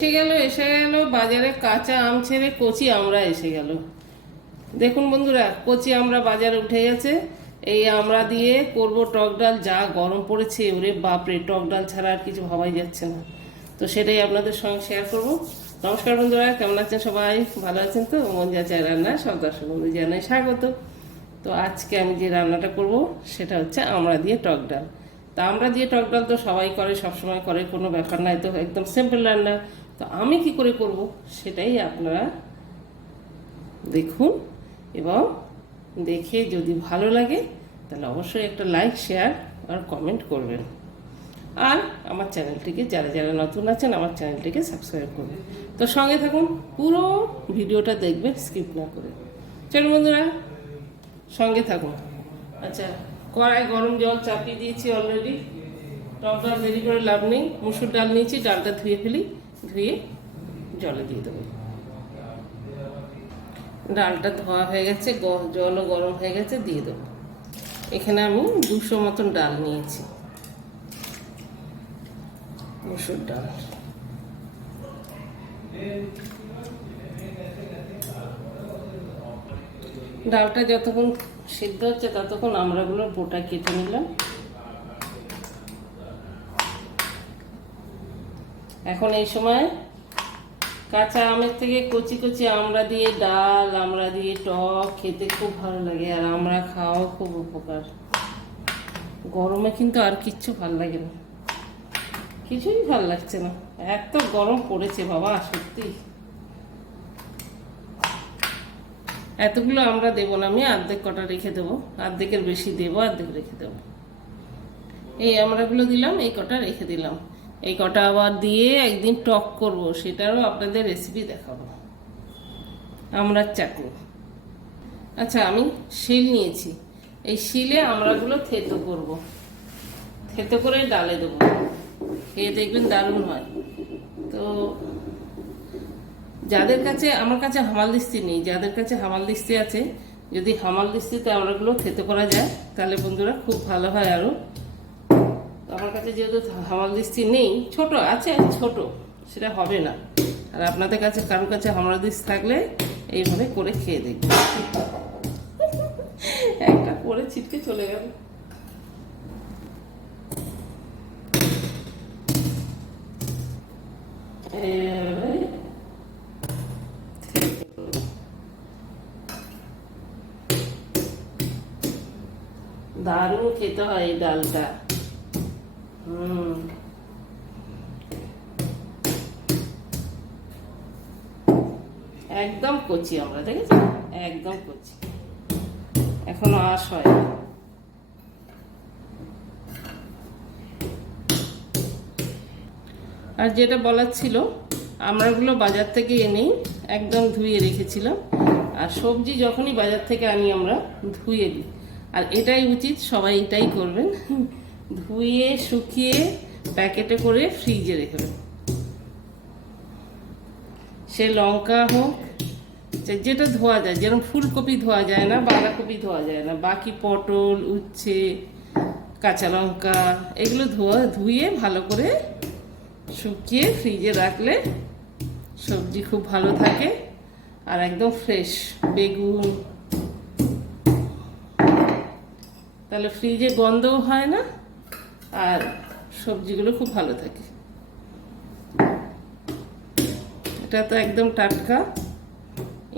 এসে গেল বাজারে কাঁচা আম ছেড়ে কচি আমরা এসে গেল। দেখুন বন্ধুরা, কচি আমরা বাজারে উঠে গেছে। এই আমরা দিয়ে করব টক ডাল। যা গরম পড়েছে, ওরে বাপরে, টক ডাল ছাড়া আর কিছু ভাবাই যাচ্ছে না। তো সেটাই আপনাদের সঙ্গে শেয়ার করব। নমস্কার বন্ধুরা, কেমন আছেন সবাই? ভালো আছেন তো? মন যা চায় রান্না সব দর্শক বন্ধু জানাই স্বাগত। তো আজকে আমি যে রান্নাটা করব সেটা হচ্ছে আমরা দিয়ে টক ডাল। তা আমরা দিয়ে টক ডাল তো সবাই করে, সবসময় করে, কোনো ব্যাপার নাই, তো একদম সিম্পল রান্না। তো আমি কি করে করব সেটাই আপনারা দেখুন, এবং দেখে যদি ভালো লাগে তাহলে অবশ্যই একটা লাইক, শেয়ার আর কমেন্ট করবেন। আর আমার চ্যানেলটিকে যারা যারা নতুন আছেন আমার চ্যানেলটিকে সাবস্ক্রাইব করবেন। তো সঙ্গে থাকুন, পুরো ভিডিওটা দেখবেন স্কিপ না করে। চলুন বন্ধুরা, সঙ্গে থাকুন। আচ্ছা, কড়াই গরম জল চাপিয়ে দিয়েছি অলরেডি। টক ডাল দেরি করে লাভ নেই। মুসুর ডাল নিয়েছি, ডালটা ধুয়ে ফেলি, ধুয়ে জলে দিয়ে দেবো। ডালটা ধোয়া হয়ে গেছে, জলও গরম হয়ে গেছে, দিয়ে দেবো। এখানে আমি 200 মতন ডাল নিয়েছি, মুসুর ডাল। ডালটা যতক্ষণ সিদ্ধ হচ্ছে ততক্ষণ আমড়াগুলো বোটা কেটে নিলাম। এখন এই সময় কাঁচা আমের থেকে কচি কচি আমরা দিয়ে ডাল, আমরা দিয়ে টক খেতে খুব ভালো লাগে, আর আমরা খাওয়াও খুব উপকার। গরমে কিন্তু আর কিচ্ছু ভাল লাগে না, কিছুই ভাল লাগছে না, এত গরম পড়েছে বাবা, সত্যি। এতগুলো আমরা দেবো না, আমি অর্ধেক কটা রেখে দেবো, অর্ধেকের বেশি দেবো, অর্ধেক রেখে দেবো। এই আমরাগুলো দিলাম, এই কটা রেখে দিলাম। এই কটা আবার দিয়ে একদিন টক করব, সেটারও আপনাদের রেসিপি দেখাবো। আমড়ার চাটনি। আচ্ছা, আমি শিল নিয়েছি, এই শিলে আমড়াগুলো থেতো করব, থেতো করে ডালে দেবো, খেয়ে দেখবেন দারুণ হয়। তো যাদের কাছে, আমার কাছে হামাল দিস্তি নেই, যাদের কাছে হামাল দিস্তি আছে, যদি হামাল দিস্তিতে আমড়াগুলো থেতো করা যায় তাহলে বন্ধুরা খুব ভালো হয়। আরও আমার কাছে যেহেতু হামাল দিস্তি নেই, ছোট আছে, ছোট, সেটা হবে না। আর আপনাদের কাছে কারোর কাছে হামাল দিস্তি থাকলে এইভাবে করে খেয়ে দেখবেন। একটা করে ছিটকে চলে গেল। দারুণ খেতে হয় এই ডালটা। একদম কচি আমরা, দেখেছি, একদম কচি, এখনো আঁশ হয়। আর যেটা বলার ছিল, আমড়াগুলো বাজার থেকে এনেই একদম ধুয়ে রেখেছিলাম। আর সবজি যখনই বাজার থেকে আনি আমরা ধুয়ে দিই, আর এটাই উচিত, সবাই এটাই করবেন। ধুয়ে শুকিয়ে প্যাকেটে করে ফ্রিজে রেখে দেবেন। সে লঙ্কা হোক, যেটা ধোয়া যায়, যেরকম ফুলকপি ধোয়া যায় না, বাঁধাকপি ধোয়া যায় না, বাকি পটল, উচ্ছে, কাঁচা লঙ্কা, এগুলো ধুয়ে ভালো করে শুকিয়ে ফ্রিজে রাখলে সবজি খুব ভালো থাকে, আর একদম ফ্রেশ। বেগুন, তাহলে ফ্রিজে গন্ধও হয় না, আর সবজিগুলো খুব ভালো থাকে। এটা তো একদম টাটকা,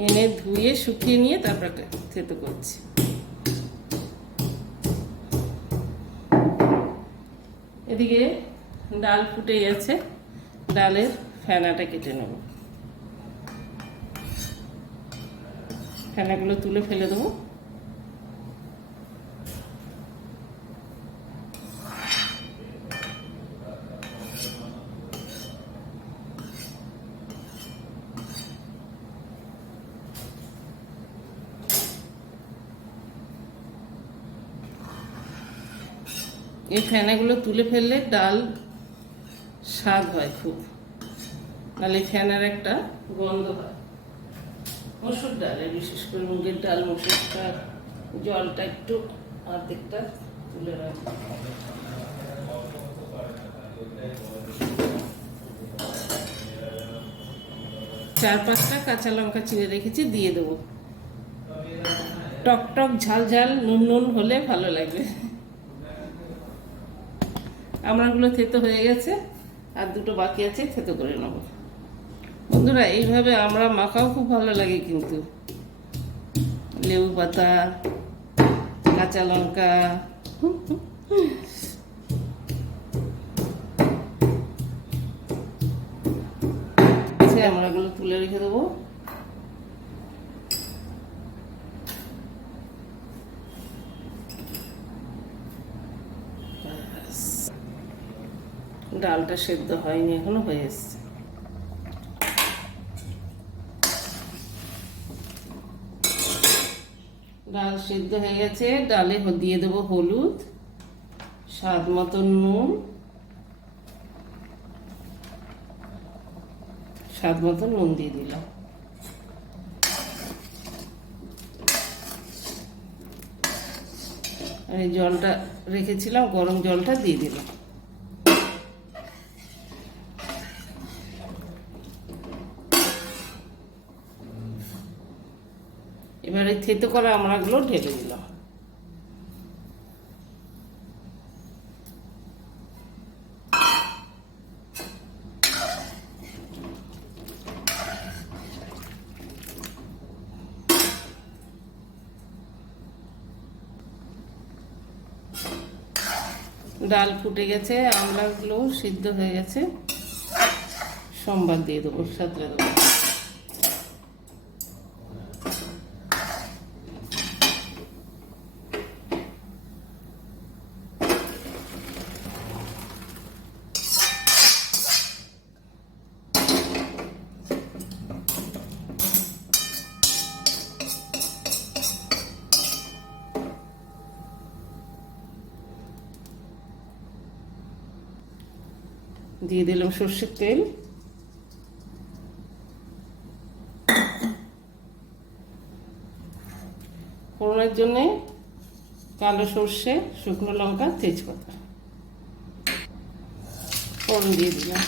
এনে ধুয়ে শুকিয়ে নিয়ে তারপর থেতো করছি। এদিকে ডাল ফুটে গেছে, ডালের ফেনাটা কেটে নেব। ফেনাগুলো তুলে ফেলে দেবো। এই ফেনাগুলো তুলে ফেললে ডাল স্বাদ হয় খুব, নাহলে ফেনার একটা গন্ধ হয়। মসুর ডালে, বিশেষ করে মুগের ডাল, মসুরটা জলটা একটু অর্ধেকটা তুলে রাখবো। 4-5টা কাঁচা লঙ্কা চিড়ে রেখেছি, দিয়ে দেবো। টক টক ঝাল ঝাল নুন নুন হলে ভালো লাগবে। আমড়াগুলো থেতো হয়ে গেছে, আর দুটো বাকি আছে, থেতো করে নেব। বন্ধুরা এইভাবে আমড়া মাখাও খুব ভালো লাগে কিন্তু, লেবু পাতা, কাঁচা লঙ্কা। আমড়াগুলো তুলে রেখে দেবো। ডালটা সেদ্ধ হয়নি এখনো, হয়ে এসছে। ডাল সেদ্ধ হয়ে গেছে, ডালে দিয়ে দেবো হলুদ, স্বাদ মতো নুন, স্বাদ মতো নুন দিয়ে দিলাম। আর এই জলটা রেখেছিলাম, গরম জলটা দিয়ে দিলাম। এবারে থেতো করা আমড়াগুলো ঢেলে দিলাম। ডাল ফুটে গেছে, আমড়াগুলো সিদ্ধ হয়ে গেছে, সোমবার দিয়ে দেবো, সাঁতরে দেবো। দিয়ে দিলাম সর্ষের তেল, ফোড়নের জন্যে কালো সর্ষে, শুকনো লঙ্কা, তেজপাতা ফোড়ন দিয়ে দিলাম।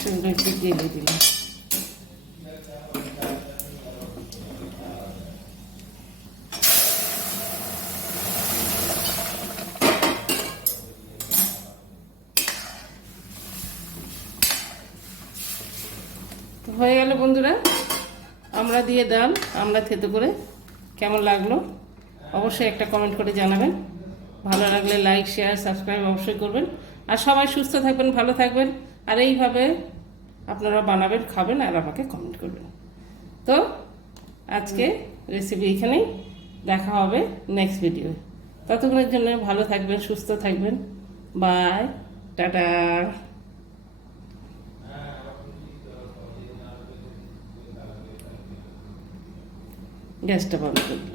সেগুলো একটু দিয়ে দিলাম। তো হয়ে গেল বন্ধুরা আমরা দিয়ে ডাল, আমরা থেতো করে। কেমন লাগলো অবশ্যই একটা কমেন্ট করে জানাবেন। ভালো লাগলে লাইক, শেয়ার, সাবস্ক্রাইব অবশ্যই করবেন। আর সবাই সুস্থ থাকবেন, ভালো থাকবেন, আর এইভাবে আপনারা বানাবেন, খাবেন, আর আমাকে কমেন্ট করবেন। তো আজকে রেসিপি এখানেই, দেখা হবে নেক্সট ভিডিও। ততক্ষণের জন্য ভালো থাকবেন, সুস্থ থাকবেন। Bye, tata. গ্যাসটা বন্ধ করুন।